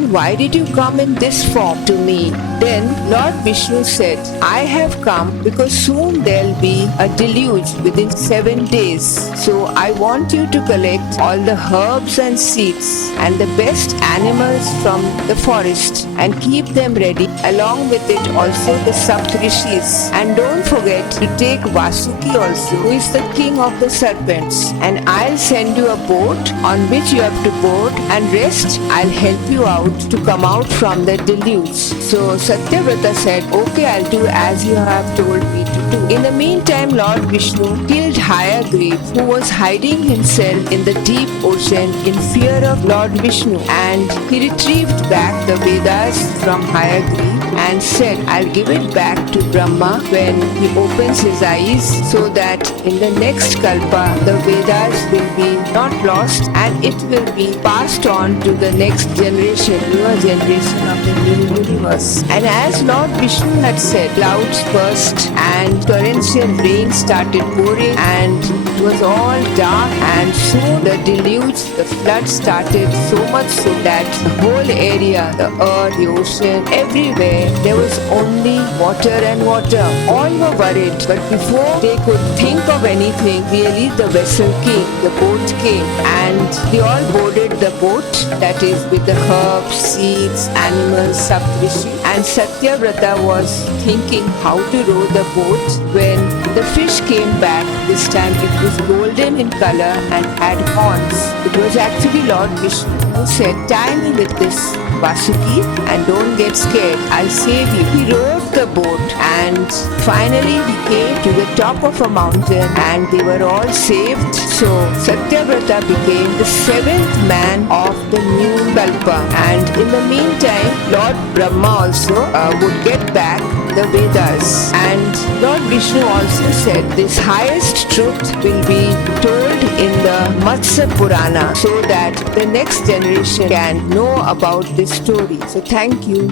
and why did you come in this form to me? Then Lord Vishnu said, I have come because soon there'll be a deluge within 7 days. So I want you to collect all the herbs and seeds and the best animals from the forest and keep them ready, along with it also the Saptrishis. And don't forget to take Vasuki also, who is the king of the serpents. And I'll send you a boat on which you have to board, and rest I'll help you out to come out from the deluge. So Satyavrata said, okay, I'll do as you have told me to do. In the meantime, Lord Vishnu killed Hayagriv, who was hiding himself in the deep ocean in fear of Lord Vishnu, and he retrieved back the Vedas from Hayagriv and said, I'll give it back to Brahma when he opens his eyes, so that in the next Kalpa the Vedas will be not lost and it will be passed on to the next generation, newer generation of the new universe. And as Lord Vishnu had said, clouds burst and torrential rain started pouring, and it was all dark, and soon the deluge, the flood started, so much so that the whole area, the earth, the ocean, everywhere, there was only water and water. All were worried, but before they could think of anything, really the vessel came, the boat came, and they all boarded the boat, that is with the herbs, seeds, animals, Saptrishi. And Satyavrata was thinking how to row the boat when the fish came back. This time it was golden in color and had horns. It was actually Lord Vishnu who said, tie me with this Vasuki and don't get scared, I'll save you. He rowed the boat and finally he came to the top of a mountain and they were all saved. So Satyavrata became the 7th man of the new Kalpa, and in the meantime Lord Brahma also would get back the Vedas. And Lord Vishnu also said this highest truth will be told in the Matsya Purana, so that the next generation can know about this story. So thank you.